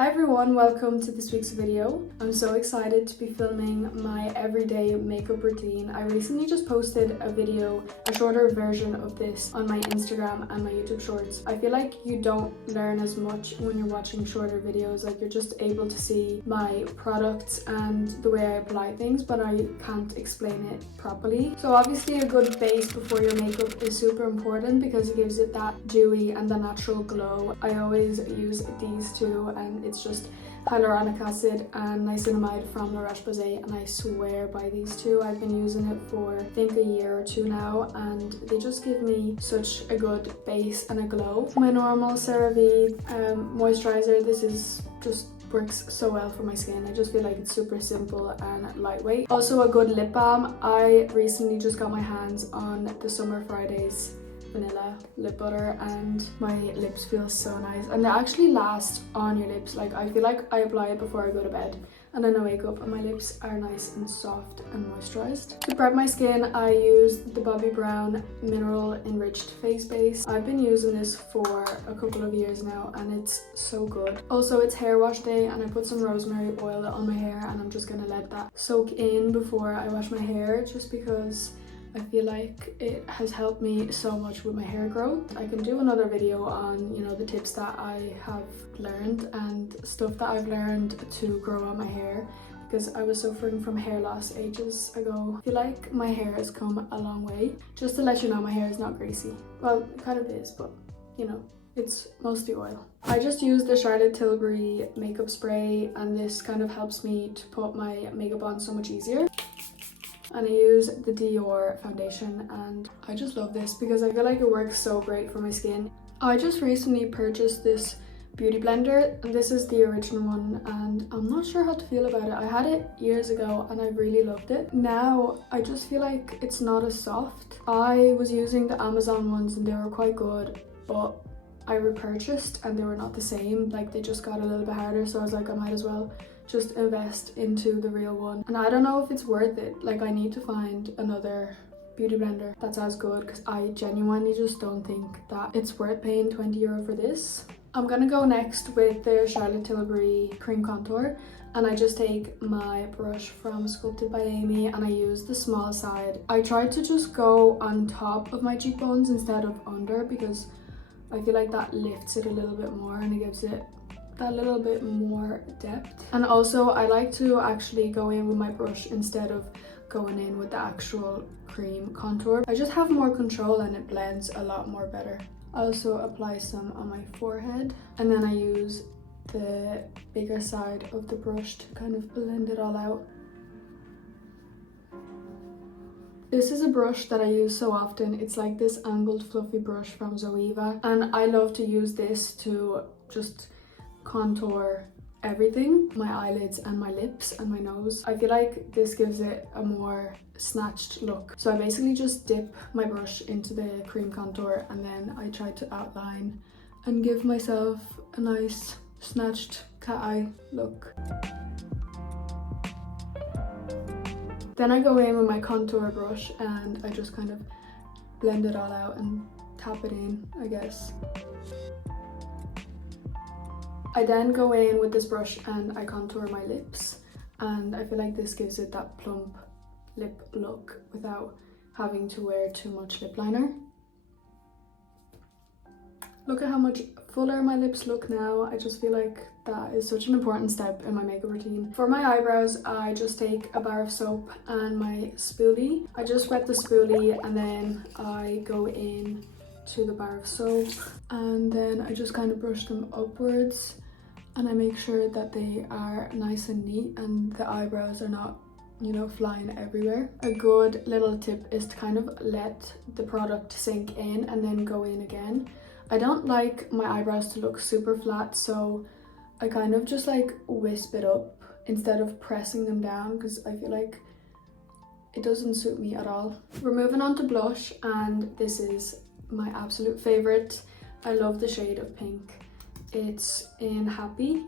Hi everyone, welcome to this week's video. I'm so excited to be filming my everyday makeup routine. I recently just posted a video, a shorter version of this on my Instagram and my YouTube shorts. I feel like you don't learn as much when you're watching shorter videos, like you're just able to see my products and the way I apply things, but I can't explain it properly. So obviously a good base before your makeup is super important because it gives it that dewy and the natural glow. I always use these two, and it's just hyaluronic acid and niacinamide from La Roche-Posay, and I swear by these two. I've been using it for I think a year or two now, and they just give me such a good base and a glow. My normal CeraVe moisturizer, this is just works so well for my skin. I just feel like it's super simple and lightweight. Also a good lip balm. I recently just got my hands on the Summer Fridays vanilla lip butter, and my lips feel so nice, and they actually last on your lips. Like I feel like I apply it before I go to bed, and then I wake up and my lips are nice and soft and moisturized. To prep my skin, I use the Bobbi Brown mineral enriched face base. I've been using this for a couple of years now and it's so good. Also, it's hair wash day and I put some rosemary oil on my hair, and I'm just gonna let that soak in before I wash my hair, just because I feel like it has helped me so much with my hair growth. I can do another video on, you know, the tips that I have learned and stuff that I've learned to grow out my hair, because I was suffering from hair loss ages ago. I feel like my hair has come a long way. Just to let you know, my hair is not greasy. Well, it kind of is, but you know, it's mostly oil. I just use the Charlotte Tilbury makeup spray, and this kind of helps me to put my makeup on so much easier. And I use the Dior foundation, and I just love this because I feel like it works so great for my skin. I just recently purchased this beauty blender, and this is the original one, and I'm not sure how to feel about it. I had it years ago and I really loved it. Now I just feel like it's not as soft. I was using the Amazon ones and they were quite good, but I repurchased and they were not the same. Like they just got a little bit harder, so I was like, I might as well just invest into the real one. And I don't know if it's worth it. Like I need to find another beauty blender that's as good, because I genuinely just don't think that it's worth paying €20 for this. I'm gonna go next with the Charlotte Tilbury cream contour, and I just take my brush from Sculpted by Amy and I use the small side. I try to just go on top of my cheekbones instead of under, because I feel like that lifts it a little bit more and it gives it a little bit more depth. And also I like to actually go in with my brush instead of going in with the actual cream contour. I just have more control and it blends a lot more better. I also apply some on my forehead, and then I use the bigger side of the brush to kind of blend it all out. This is a brush that I use so often. It's like this angled fluffy brush from Zoeva, and I love to use this to just contour everything, my eyelids and my lips and my nose. I feel like this gives it a more snatched look. So I basically just dip my brush into the cream contour, and then I try to outline and give myself a nice snatched cat eye look. Then I go in with my contour brush and I just kind of blend it all out and tap it in, I guess. I then go in with this brush and I contour my lips, and I feel like this gives it that plump lip look without having to wear too much lip liner. Look at how much fuller my lips look now. I just feel like that is such an important step in my makeup routine. For my eyebrows, I just take a bar of soap and my spoolie. I just wet the spoolie and then I go in to the bar of soap, and then I just kind of brush them upwards, and I make sure that they are nice and neat and the eyebrows are not, you know, flying everywhere. A good little tip is to kind of let the product sink in and then go in again. I don't like my eyebrows to look super flat, so I kind of just like wisp it up instead of pressing them down, because I feel like it doesn't suit me at all. We're moving on to blush, and this is my absolute favorite. I love the shade of pink. It's in Happy,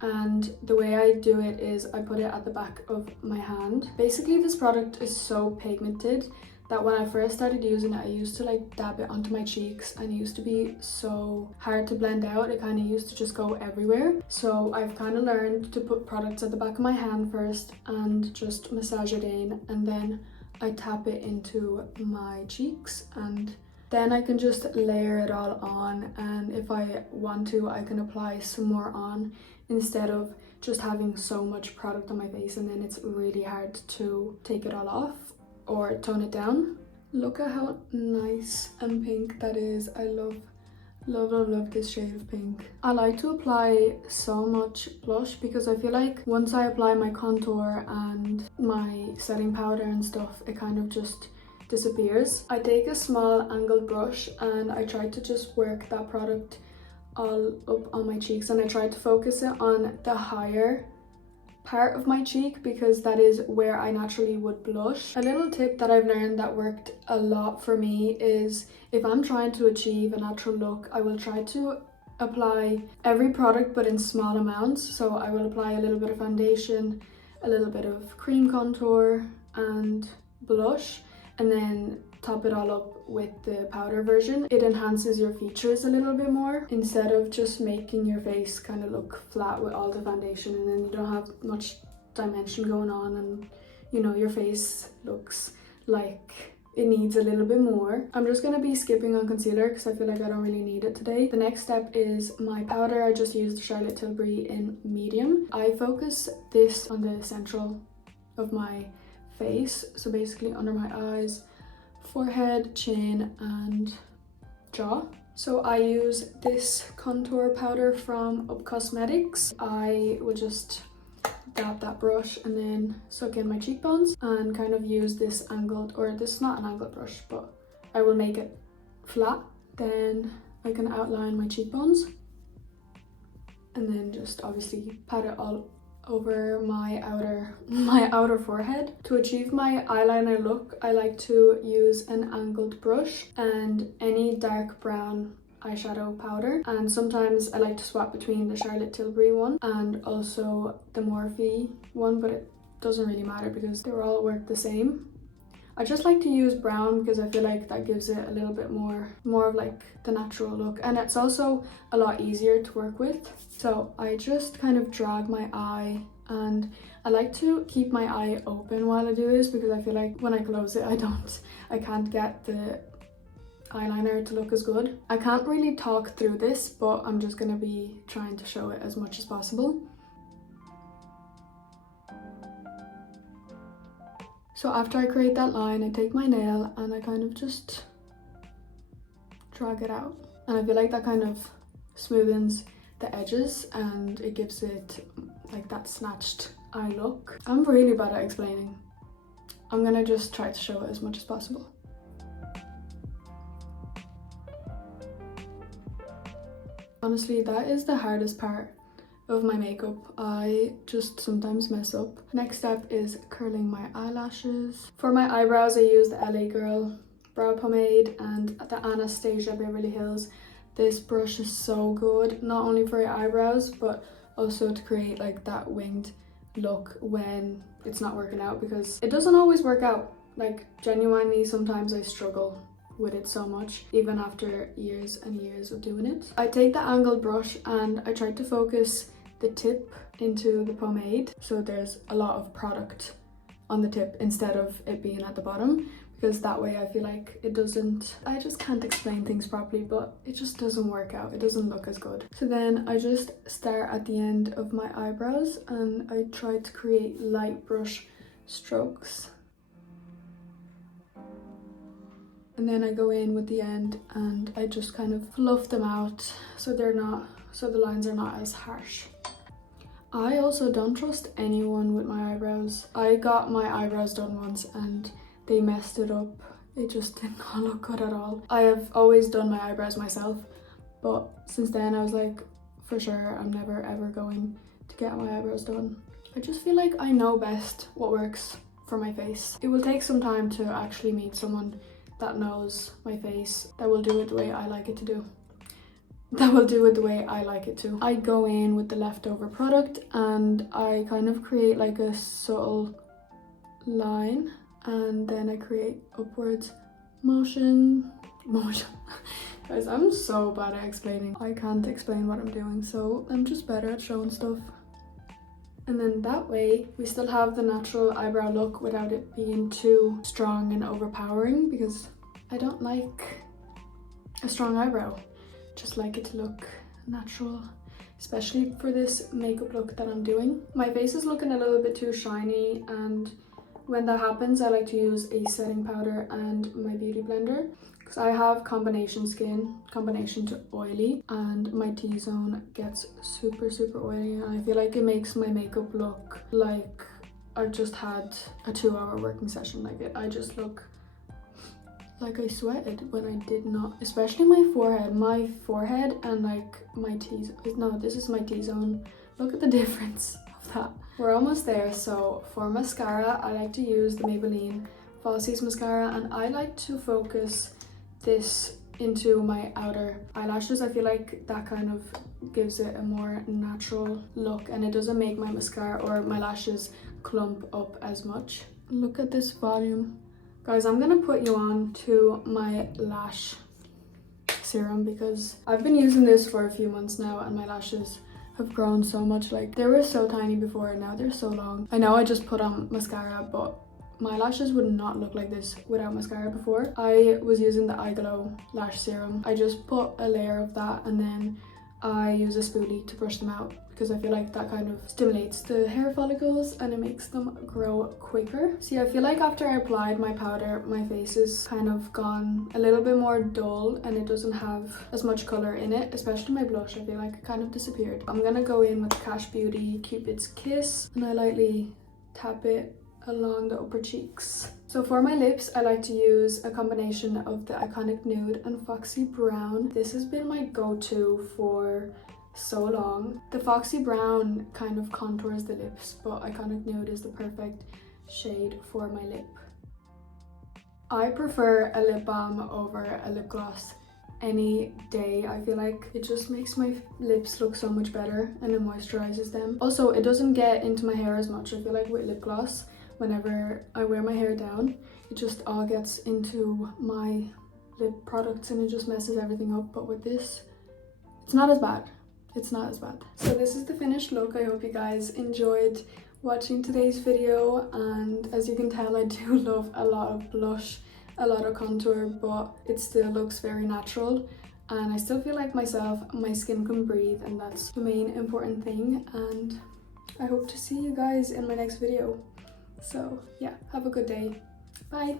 and the way I do it is I put it at the back of my hand. Basically this product is so pigmented that when I first started using it, I used to like dab it onto my cheeks and it used to be so hard to blend out. It kind of used to just go everywhere. So I've kind of learned to put products at the back of my hand first and just massage it in, and then I tap it into my cheeks, and then I can just layer it all on, and if I want to, I can apply some more on instead of just having so much product on my face, and then it's really hard to take it all off or tone it down. Look at how nice and pink that is. I love this shade of pink. I like to apply so much blush because I feel like once I apply my contour and my setting powder and stuff, it kind of just disappears. I take a small angled brush and I try to just work that product all up on my cheeks, and I try to focus it on the higher part of my cheek because that is where I naturally would blush. A little tip that I've learned that worked a lot for me is if I'm trying to achieve a natural look, I will try to apply every product but in small amounts. So I will apply a little bit of foundation, a little bit of cream contour and blush, and then top it all up with the powder version. It enhances your features a little bit more instead of just making your face kind of look flat with all the foundation, and then you don't have much dimension going on, and you know, your face looks like it needs a little bit more. I'm just going to be skipping on concealer because I feel like I don't really need it today. The next step is my powder. I just used Charlotte Tilbury in medium. I focus this on the central of my face, so basically under my eyes, forehead, chin and jaw. So I use this contour powder from Up Cosmetics. I will just dab that brush and then suck in my cheekbones and kind of use this angled, or this is not an angled brush, but I will make it flat. Then I can outline my cheekbones and then just obviously pat it all over my outer forehead. To achieve my eyeliner look, I like to use an angled brush and any dark brown eyeshadow powder, and sometimes I like to swap between the Charlotte Tilbury one and also the Morphe one, but it doesn't really matter because they all work the same. I just like to use brown because I feel like that gives it a little bit more of like the natural look, and it's also a lot easier to work with. So I just kind of drag my eye, and I like to keep my eye open while I do this because I feel like when I close it I can't get the eyeliner to look as good. I can't really talk through this, but I'm just gonna be trying to show it as much as possible. So after I create that line, I take my nail and I kind of just drag it out. And I feel like that kind of smoothens the edges and it gives it like that snatched eye look. I'm really bad at explaining. I'm gonna just try to show it as much as possible. Honestly, that is the hardest part of my makeup. I just sometimes mess up. Next step is curling my eyelashes. For my eyebrows, I use the LA Girl brow pomade and the Anastasia Beverly Hills. This brush is so good, not only for your eyebrows, but also to create like that winged look when it's not working out, because it doesn't always work out. Like genuinely, sometimes I struggle with it so much, even after years and years of doing it. I take the angled brush and I try to focus the tip into the pomade, so there's a lot of product on the tip instead of it being at the bottom, because that way I feel like it doesn't, I just can't explain things properly, but it just doesn't work out. It doesn't look as good. So then I just start at the end of my eyebrows and I try to create light brush strokes. And then I go in with the end and I just kind of fluff them out so the lines are not as harsh. I also don't trust anyone with my eyebrows. I got my eyebrows done once and they messed it up. It just did not look good at all. I have always done my eyebrows myself, but since then I was like, for sure, I'm never ever going to get my eyebrows done. I just feel like I know best what works for my face. It will take some time to actually meet someone that knows my face, that will do it the way I like it to do. That will do it the way I like it to. I go in with the leftover product and I kind of create like a subtle line and then I create upwards motion. Guys, I'm so bad at explaining. I can't explain what I'm doing, so I'm just better at showing stuff. And then that way we still have the natural eyebrow look without it being too strong and overpowering, because I don't like a strong eyebrow. Just like it to look natural, especially for this makeup look that I'm doing. My face is looking a little bit too shiny, and when that happens I like to use a setting powder and my beauty blender, because I have combination skin, combination to oily, and my T-zone gets super oily, and I feel like it makes my makeup look like I've just had a 2-hour working session. Like I just look like I sweated when I did not, especially my forehead and like my T-zone. No, this is my T-zone. Look at the difference of that. We're almost there. So for mascara, I like to use the Maybelline Falsies mascara, and I like to focus this into my outer eyelashes. I feel like that kind of gives it a more natural look, and it doesn't make my mascara or my lashes clump up as much. Look at this volume. Guys, I'm gonna put you on to my lash serum, because I've been using this for a few months now and my lashes have grown so much. Like, they were so tiny before and now they're so long. I know I just put on mascara, but my lashes would not look like this without mascara before. I was using the Eye Glow lash serum. I just put a layer of that and then I use a spoolie to brush them out, because I feel like that kind of stimulates the hair follicles and it makes them grow quicker. See, I feel like after I applied my powder, my face is kind of gone a little bit more dull and it doesn't have as much color in it, especially my blush. I feel like it kind of disappeared. I'm gonna go in with Cash Beauty Cupid's Kiss, and I lightly tap it along the upper cheeks. So for my lips, I like to use a combination of the Iconic Nude and Foxy Brown. This has been my go-to for so long. The Foxy Brown kind of contours the lips, but Iconic Nude is the perfect shade for my lip. I prefer a lip balm over a lip gloss any day. I feel like it just makes my lips look so much better and it moisturizes them. Also, it doesn't get into my hair as much. I feel like with lip gloss, whenever I wear my hair down, it just all gets into my lip products and it just messes everything up. But with this, it's not as bad. It's not as bad. So this is the finished look. I hope you guys enjoyed watching today's video, and as you can tell, I do love a lot of blush, a lot of contour, but it still looks very natural and I still feel like myself. My skin can breathe, and that's the main important thing, and I hope to see you guys in my next video. So yeah, have a good day. Bye.